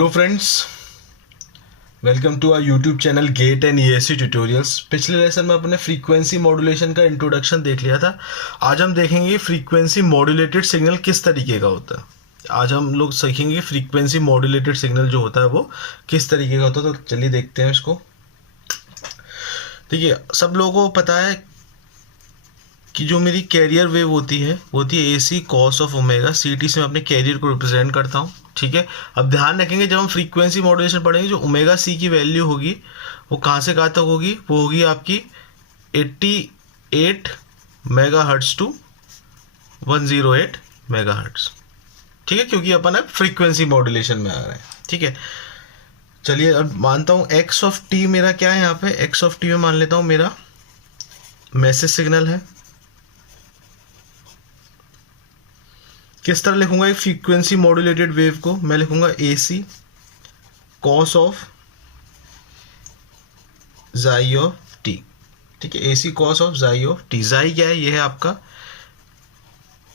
Hello friends, welcome to our YouTube channel GATE and ESC tutorials. पिछले lesson में अपने frequency modulation का introduction देख लिया था। आज हम देखेंगे फ्रीक्वेंसी मॉड्यूलेटेड सिग्नल किस तरीके का होता है। आज हम लोग सीखेंगे फ्रीक्वेंसी मॉड्यूलेटेड सिग्नल जो होता है वो किस तरीके का होता है। तो चलिए देखते हैं इसको। देखिए, सब लोगों को पता है कि जो मेरी कैरियर वेव होती है वो होती है AC cos of omega CT से मैं अपने कैरियर को रिप्रेजेंट करता हूँ। ठीक है, अब ध्यान रखेंगे जब हम फ्रीक्वेंसी मॉड्यूलेशन पढ़ेंगे जो ओमेगा C की वैल्यू होगी वो कहाँ से कहाँ तक होगी, वो होगी आपकी 88 मेगाहर्ट्ज टू 108 मेगाहर्ट्ज। ठीक है, क्योंकि अपन अब फ्रीक्वेंसी मॉड्यूलेशन में आ रहे हैं। ठीक है, चलिए अब मानता हूँ x ऑफ t मेरा क्या है, यहाँ पे x ऑफ t में मान लेता हूँ मेरा मैसेज सिग्नल है। किस तरह लिखूंगा एक फ्रीक्वेंसी मॉड्यूलेटेड वेव को, मैं लिखूंगा AC cos ऑफ जाई ऑफ t। ठीक है, AC cos ऑफ जाई ऑफ t। जाई क्या है, ये है आपका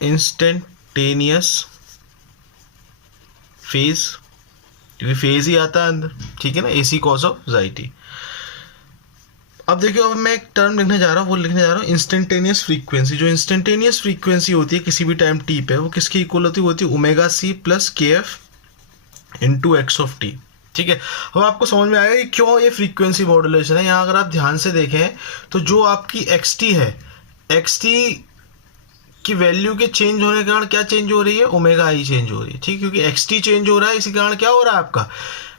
इंस्टेंटेनियस फेज, क्योंकि फेज ही आता है अंदर। ठीक है ना, AC cos ऑफ जाई t। अब देखिए, अब मैं एक टर्म लिखने जा रहा हूँ, वो लिखने जा रहा हूँ इंस्टेंटेनियस फ्रीक्वेंसी। जो इंस्टेंटेनियस फ्रीक्वेंसी होती है किसी भी टाइम t पे, वो किसकी इक्वल होती है omega C plus KF into x of T. ठीक है, अब आपको समझ में आएगा कि क्यों ये फ्रीक्वेंसी मॉड्यूलेशन है। यहाँ अगर आप ध्यान से देखें तो जो आपकी xt है, xt की वैल्यू के चेंज होने के कारण क्या चेंज हो रही है, ओमेगा i चेंज हो रही है। ठीक, क्योंकि xt चेंज हो रहा है, इसी कारण क्या हो रहा है, आपका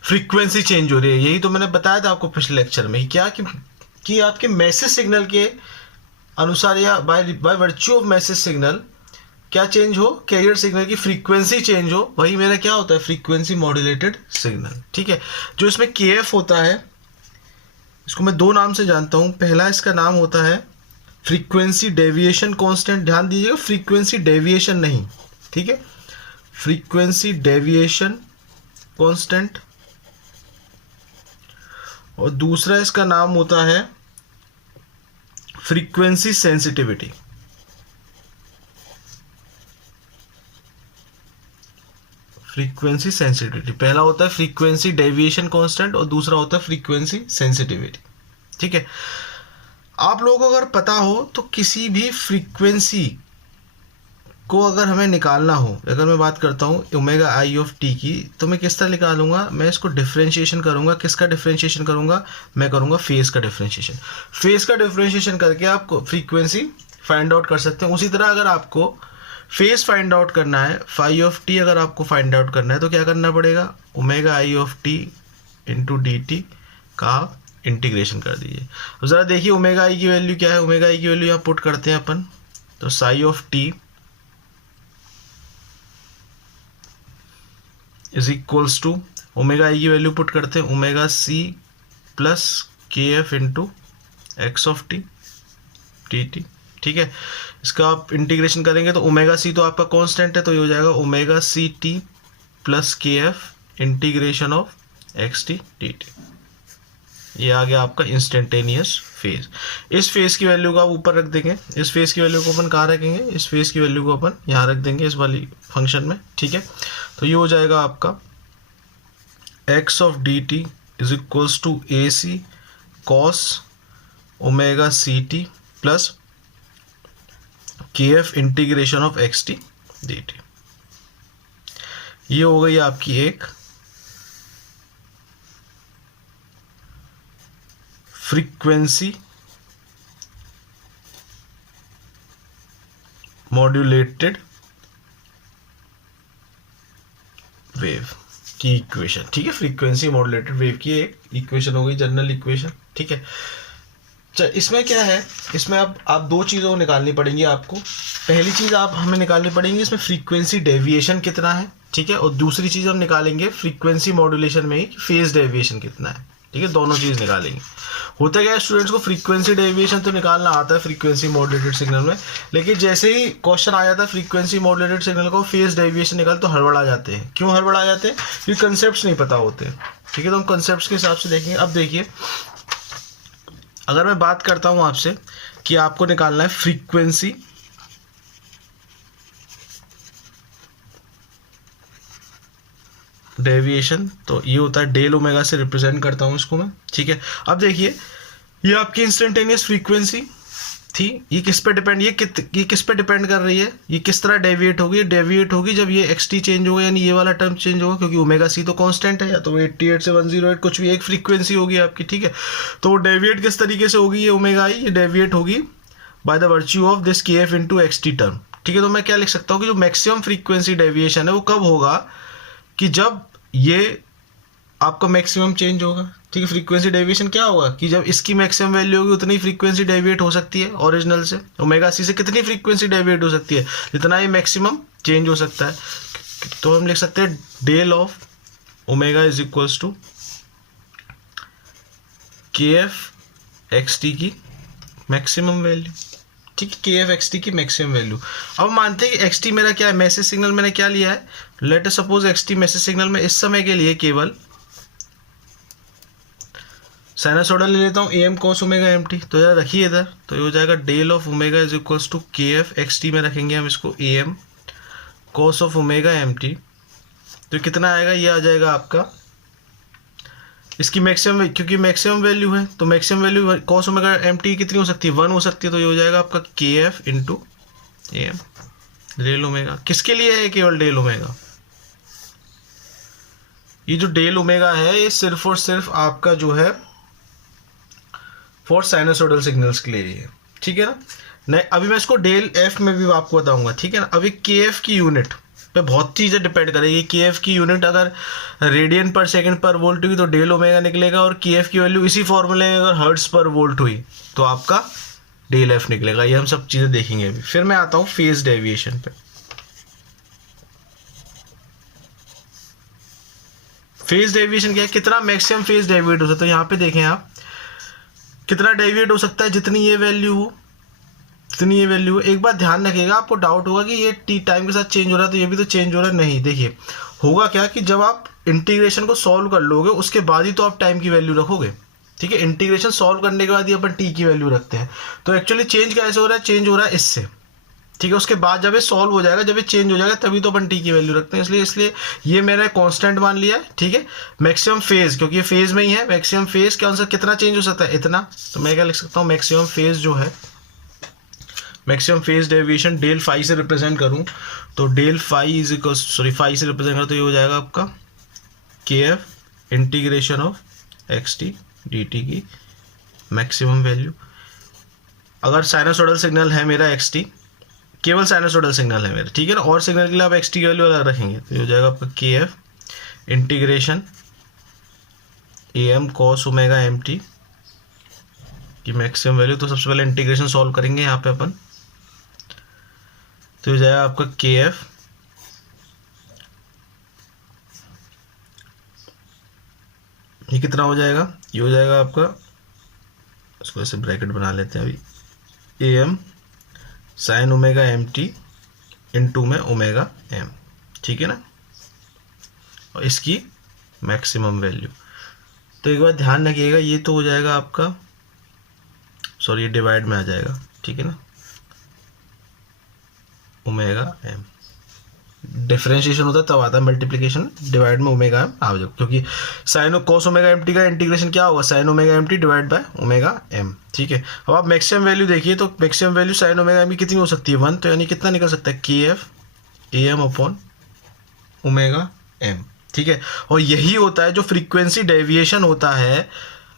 फ्रीक्वेंसी चेंज हो रही है। यही तो मैंने बताया था आपको पिछले लेक्चर में क्या कि आपके मैसेज सिग्नल के अनुसार या by virtue of message signal क्या चेंज हो, कैरियर सिग्नल की फ्रीक्वेंसी चेंज हो, वही मेरा क्या होता है, फ्रीक्वेंसी मॉड्यूलेटेड सिग्नल। ठीक है, जो इसमें KF होता है इसको मैं दो नाम से जानता हूं। पहला इसका नाम होता है फ्रीक्वेंसी डेविएशन कांस्टेंट। ध्यान दीजिएगा, फ्रीक्वेंसी डेविएशन नहीं। ठीक है, फ्रीक्वेंसी डेविएशन कांस्टेंट। और दूसरा इसका नाम होता है फ्रीक्वेंसी सेंसिटिविटी। फ्रीक्वेंसी सेंसिटिविटी, पहला होता है फ्रीक्वेंसी डेविएशन कांस्टेंट और दूसरा होता है फ्रीक्वेंसी सेंसिटिविटी। ठीक है, आप लोगों को अगर पता हो तो किसी भी फ्रीक्वेंसी को अगर हमें निकालना हो, अगर मैं बात करता हूँ ओमेगा i ऑफ t की, तो मैं किस तरह निकालूंगा, मैं इसको डिफरेंशिएशन करूंगा। किसका डिफरेंशिएशन करूंगा, मैं करूंगा फेज का डिफरेंशिएशन। फेज का डिफरेंशिएशन करके आप फ्रीक्वेंसी फाइंड आउट कर सकते हैं। उसी तरह अगर आपको फेज फाइंड आउट करना है, फाई ऑफ t अगर आपको फाइंड आउट करना है तो क्या करना पड़ेगा, omega i of t into dt का इंटीग्रेशन कर दीजिए। अब ज़रा देखिए ओमेगा i की वैल्यू क्या है, ओमेगा i की वैल्यू यहाँ पुट करते हैं अपन, तो psi of t is equals to omega i की वैल्यू पुट करते हैं omega C plus KF into x of t dt। ठीक है, इसका आप इंटीग्रेशन करेंगे तो ओमेगा C तो आपका कांस्टेंट है, तो ये हो जाएगा omega CT plus KF integration of XT dt। ये आ गया आपका इंस्टेंटेनियस फेज। इस फेज की वैल्यू को आप ऊपर रख देंगे, इस फेज की वैल्यू को अपन कहाँ रखेंगे, इस फेज की वैल्यू को अपन यहाँ रख देंगे, इस वाली फंक्शन में। ठीक है, तो ये हो जाएगा आपका x of dt is equals to AC cos omega CT plus KF integration of XT dt। ये हो गई आपकी एक फ्रीक्वेंसी मॉड्यूलेटेड वेव की इक्वेशन। ठीक है, फ्रीक्वेंसी मॉड्यूलेटेड वेव की एक इक्वेशन हो गई, जनरल इक्वेशन। ठीक है, चल इसमें क्या है, इसमें अब आप दो चीज़ों को निकालनी पड़ेंगी आपको। पहली चीज़ आप हमें निकालनी पड़ेंगी इसमें फ्रीक्वेंसी डेविएशन कितना है। ठीक है, और दूसरी चीज़ हम निकालेंगे फ्रीक्वेंसी मॉड्यूलेशन में ही फेज डेविएशन कितना है। ठीक है, दोनों चीज़ निकालेंगे। होता क्या है, स्टूडेंट्स को फ्रीक्वेंसी डेविएशन तो निकालना आता है फ्रीक्वेंसी मॉड्यूलेटेड सिग्नल में, लेकिन जैसे ही क्वेश्चन आ जाता है फ्रीक्वेंसी मॉड्यूलेटेड सिग्नल को फेज डेविएशन निकाल तो हड़बड़ा जाते हैं। क्यों हड़बड़ा जाते हैं, क्योंकि कंसेप्ट नहीं पता होते। ठीक है, तो हम कंसेप्ट के हिसाब से देखेंगे। अब देखिए, अगर मैं बात करता हूँ आपसे कि आपको निकालना है फ्रीक्वेंसी डेविएशन, तो ये होता है डेल ओमेगा से रिप्रेजेंट करता हूँ इसको मैं, ठीक है। अब देखिए ये आपकी इंस्टेंटेनियस फ्रीक्वेंसी थी, ये किस पे डिपेंड, ये किस पे डिपेंड कर रही है, ये किस तरह डेविएट होगी, डेविएट होगी जब ये xt चेंज होगा, यानी ये वाला टर्म चेंज होगा, क्योंकि ओमेगा सी तो कांस्टेंट है, या तो 88 से 108 कुछ भी एक फ्रीक्वेंसी होगी आपकी, ठीक है। तो वो डेविएट किस तरीके से होगी, ये ओमेगा आई ये डेविएट होगी by the virtue of this kf into xt term, ठीक है। तो मैं क्या लिख सकता हूँ कि जो मैक्सिमम फ्रीक्वेंसी डेविएशन है वो कब होगा, कि जब ये आपका मैक्सिमम चेंज होगा, ठीक है। फ्रीक्वेंसी डेविएशन क्या होगा कि जब इसकी मैक्सिमम वैल्यू होगी उतनी फ्रीक्वेंसी डेविएट हो सकती है ओरिजिनल से, ओमेगा सी से कितनी फ्रीक्वेंसी डेविएट हो सकती है, जितना ये मैक्सिमम चेंज हो सकता है। तो हम लिख सकते हैं del of omega is equals to kf xt की मैक्सिमम वैल्यू, ठीक है, kf xt की मैक्सिमम वैल्यू। अब मानते हैं कि xt मेरा क्या है, मैसेज सिग्नल मैंने क्या लिया है, let us suppose xt message signal में इस समय के लिए केवल साइनसोइडल ले लेता हूँ am cos ओमेगा mt, तो यार रखिए इधर, तो ये हो जाएगा del of omega is equals to kf xt में रखेंगे हम इसको am cos of omega mt, तो कितना आएगा, ये आ जाएगा आपका इसकी मैक्सिमम, क्योंकि मैक्सिमम वैल्यू है तो maximum value cos omega mt कितनी हो सकती है, 1 हो सकती है, तो ये हो जाएगा आपका kf into am del omega, किसके लिए है केवल डेल ओमेगा, ये जो डेल ओमेगा है ये सिर्फ और सिर्फ आपका जो है फॉर साइनसोइडल सिग्नल्स के लिए है, ठीक है ना। नहीं अभी मैं इसको डेल एफ में भी आपको बताऊंगा, ठीक है ना। अभी kf की यूनिट पे बहुत चीज़ें डिपेंड करेगी, kf की यूनिट अगर रेडियन पर सेकंड पर वोल्ट हुई तो डेल ओमेगा निकलेगा, और kf की वैल्यू इसी फॉर्मूले में अगर हर्ट्ज पर वोल्ट हुई तो आपका डेल एफ निकलेगा। ये हम सब चीज़ें देखेंगे अभी। फिर मैं आता हूँ फेज डेविएशन पे। फेज डेविएशन क्या है, कितना मैक्सिमम फेज डेविएट हो सकता है, यहाँ पे देखें आप कितना डेविएट हो सकता है, जितनी ये वैल्यू हो, जितनी ये वैल्यू हो। एक बात ध्यान रखिएगा, आपको डाउट होगा कि ये टी टाइम के साथ चेंज हो रहा है तो ये भी तो चेंज हो रहा है, नहीं। देखिए होगा क्या कि जब आप इंटीग्रेशन को सॉल्व कर लोगे उसके बाद ही तो आप टाइम की वैल्यू रखोगे, ठीक है। इंटीग्रेशन सॉल्व करने के बाद ही अपन टी की वैल्यू रखते हैं। तो एक्चुअली चेंज कैसे हो रहा है, चेंज हो रहा है इससे, ठीक है। उसके बाद जब ये सॉल्व हो जाएगा, जब ये चेंज हो जाएगा तभी तो अपन टी की वैल्यू रखते हैं, इसलिए ये मैंने कांस्टेंट मान लिया है, ठीक है। मैक्सिमम फेज, क्योंकि ये फेज में ही है, मैक्सिमम फेज क्या आंसर कितना चेंज हो सकता है, इतना। तो मैं क्या लिख सकता हूँ, मैक्सिमम फेज जो है, maximum phase deviation del phi से रिप्रेजेंट करूँ तो del phi is equal, sorry phi से रिप्रेजेंट करूँ तो ये हो जाएगा आपका kf integration of xt dt की मैक्सिमम वैल्यू। अगर साइनसोइडल सिग्नल है मेरा xt, केवल साइनसोइडल सिग्नल है मेरा, ठीक है ना, और सिग्नल के लिए आप xt की वैल्यू अलग रखेंगे तो ये हो जाएगा आपका kf integration am cos omega mt की मैक्सिमम वैल्यू। तो सबसे पहले इंटीग्रेशन सॉल्व करेंगे यहाँ पे अपन, तो हो जाएगा आपका kf ये कितना हो जाएगा, ये हो जाएगा आपका, इसको ऐसे ब्रैकेट बना लेते हैं अभी, am sine omega mt into में ओमेगा m, ठीक है ना, और इसकी मैक्सिमम वैल्यू। तो एक बार ध्यान रखिएगा, ये तो हो जाएगा आपका, सॉरी ये डिवाइड में आ जाएगा, ठीक है ना, ओमेगा m। डिफरेंशिएशन होता है तब आता है मल्टीप्लिकेशन, डिवाइड में ओमेगा m आ जाएगा, क्योंकि साइन कॉस ओमेगा mt का इंटीग्रेशन क्या होगा, sine omega mt divide by omega m, ठीक है। अब आप मैक्सिमम वैल्यू देखिए, तो maximum value sine omega m की कितनी हो सकती है, 1, तो यानी कितना निकल सकता है kf am upon omega m, ठीक है। और यही होता है जो फ्रीक्वेंसी डेविएशन होता है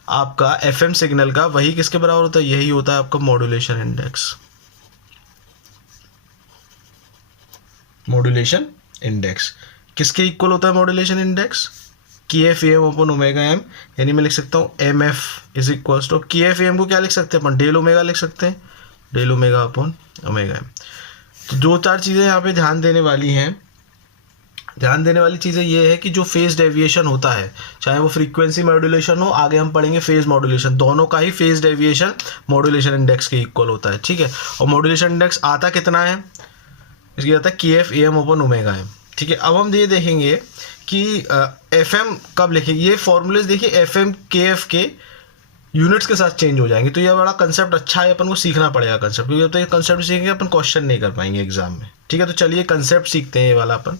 आपका FM सिग्नल का, वही किसके बराबर होता है, यही होता है आपका मॉड्यूलेशन इंडेक्स, मॉड्यूलेशन इंडेक्स किसके इक्वल होता है modulation index, kf am upon omega m, यानी मैं लिख सकता हूँ mf is equals to kf am को क्या लिख सकते हैं अपन, डेल ओमेगा लिख सकते हैं, del omega upon omega m। तो दो चार चीज़ें यहाँ पे ध्यान देने वाली हैं, ध्यान देने वाली चीज़ें ये है कि जो फेज डेविएशन होता है, चाहे वो फ्रीक्वेंसी मॉड्यूलेशन हो, आगे हम पढ़ेंगे फेज मॉड्यूलेशन, दोनों का ही फेज डेविएशन मॉड्यूलेशन इंडेक्स के इक्वल होता है, ठीक है। और मॉड्यूलेशन इंडेक्स आता कितना है, इसकी आता है kf am upon omega m, ठीक है। अब हम ये देखेंगे कि fm कब लिखेंगे, ये फॉर्मूलेज देखिए fm kf के यूनिट्स के साथ चेंज हो जाएंगे। तो ये बड़ा कंसेप्ट अच्छा है, अपन को सीखना पड़ेगा कंसेप्ट, क्योंकि जब तक ये कंसेप्ट सीखेंगे अपन क्वेश्चन नहीं कर पाएंगे एग्जाम में, ठीक है। तो चलिए कंसेप्ट सीखते हैं ये वाला अपन।